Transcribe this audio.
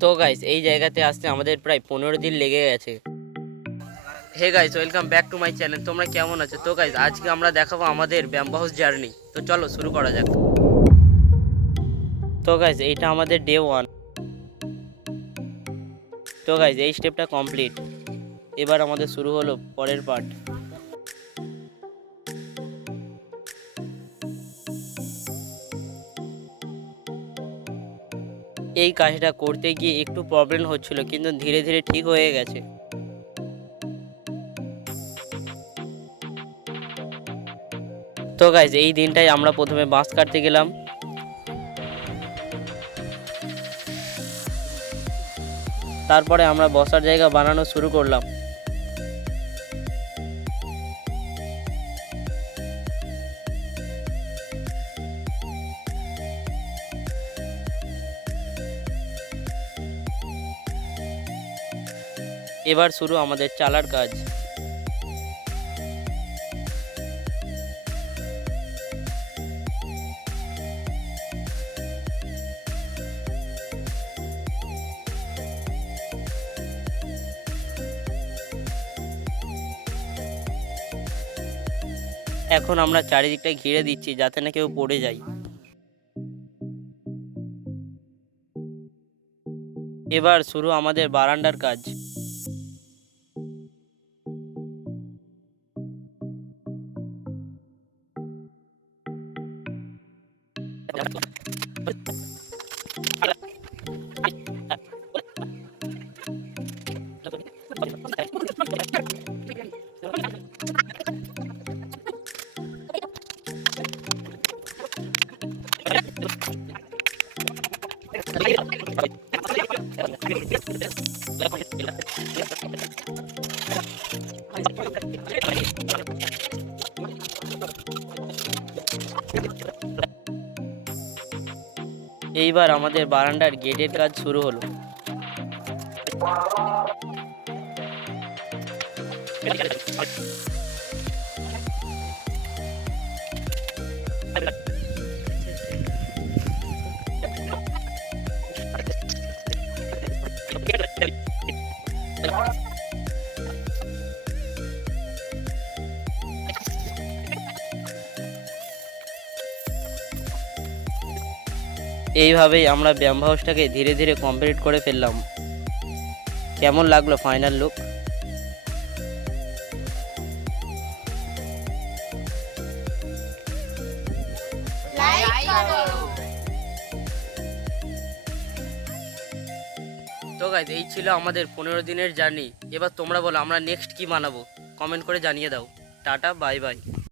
তো গাইস এই জায়গাতে আসতে আমাদের প্রায় 15 দিন লেগে গেছে। Hey guys, welcome back to my channel. তোমরা কেমন আছো? তো গাইস আজকে আমরা দেখাবো আমাদের ব্যাম্বো হাউস জার্নি। তো চলো শুরু করা যাক। তো গাইস এইটা আমাদের ডে 1। তো গাইস এই স্টেপটা কমপ্লিট। এবার আমাদের শুরু হলো পরের পার্ট। এই কাজটা করতে গিয়ে একটু প্রবলেম হচ্ছিল, কিন্তু ধীরে ধীরে ঠিক হয়ে গেছে। তো গাইস এই দিনটাই আমরা প্রথমে বাঁশ কাটতে গেলাম। তারপরে আমরা বসার জায়গা বানানো শুরু করলাম। এবার শুরু আমাদের চালার কাজ। এখন আমরা চারিদিকটা ঘিরে দিচ্ছি যাতে না কেউ পড়ে যায়। এবার শুরু আমাদের বারান্দার কাজ। এইবার আমাদের বারান্দার গেটের কাজ শুরু হলো। এইভাবেই আমরা ব্যাম্বো হাউসটাকে ধীরে ধীরে কমপ্লিট করে ফেললাম। কেমন লাগলো ফাইনাল লুক? তো গাইস এই ছিল আমাদের 15 দিনের জার্নি। এবার তোমরা বলো আমরা নেক্সট কি বানাবো, কমেন্ট করে জানিয়ে দাও। Tata, bye bye.